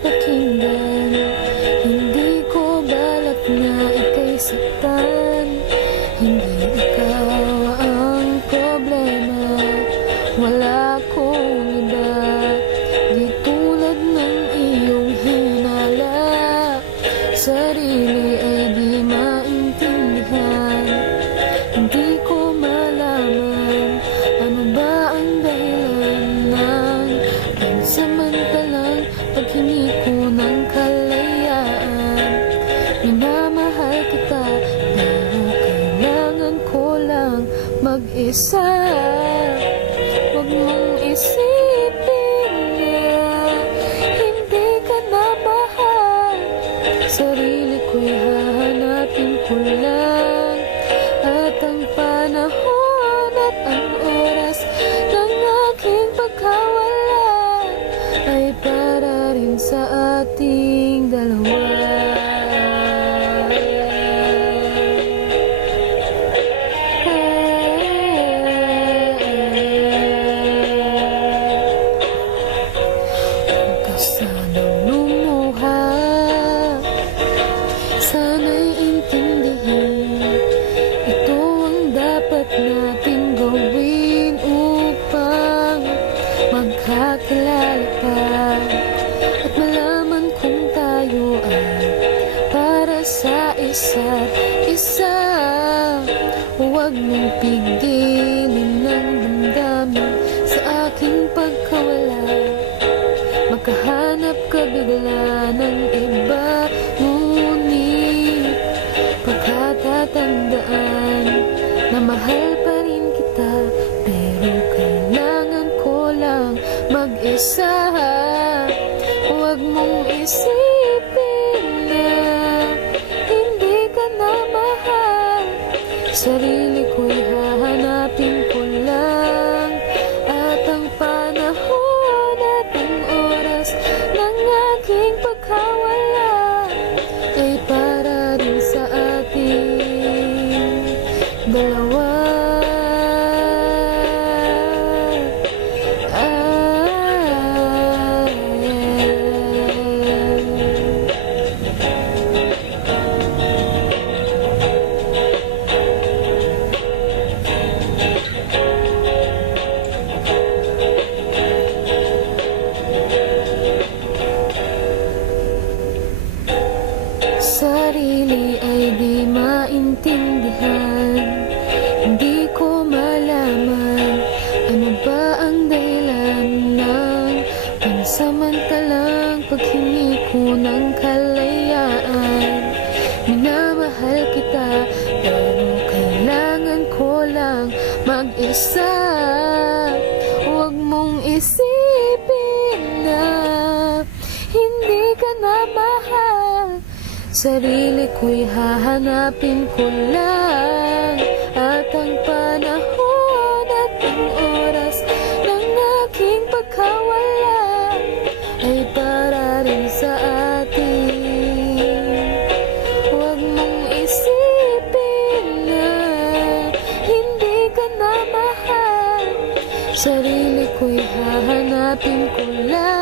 pakinggan. Hindi ko balak na ika'y saktan. Hindi ikaw ang problema, wala akong iba. Di tulad ng iyong hinala, sarili ay di maintindihan. Hindi ko malaman ano ba ang dahilan ng pansamantalang paghingi ko ng kalayaan. Minamahal kita pero kailangan ko lang mag-isa. Huwag mong isipin na hindi ka na mahal. Sarili ko'y hahanapin ko lang, at ang panahon at ang oras ng aking pagkawala ay para rin sa ating dalawa. Huwag ka sanang lumuha, sana'y intindihin. Ito ang dapat nating gawin upang magkakilala pa at malaman kung tayo ay para sa isa't isa. Huwag mong pigilin ng damdamin sa aking pagkawala. Makahanap ka bigla ng iba, ngunit pagkatatandaan na mahal pa rin kita, pero kailangan ko lang mag-isa. Huwag mong isipin na hindi ka na mahal. Sarili ko'y hahanapin ko lang, at ang panahon at ang oras ng aking pagkawala ay para rin sa ating dalawa. Sarili ay di maintindihan. Hindi ko malaman ano ba ang dahilan ng pansamantalang paghingi ko ng kalayaan. Minamahal kita pero kailangan ko lang mag-isa. Huwag mong isipin na hindi ka na mahal. Sarili ko'y hahanapin ko lang, at ang panahon at ang oras ng aking pagkawala ay para rin sa atin. Huwag mong isipin na hindi ka na mahal. Sarili ko'y hahanapin ko lang,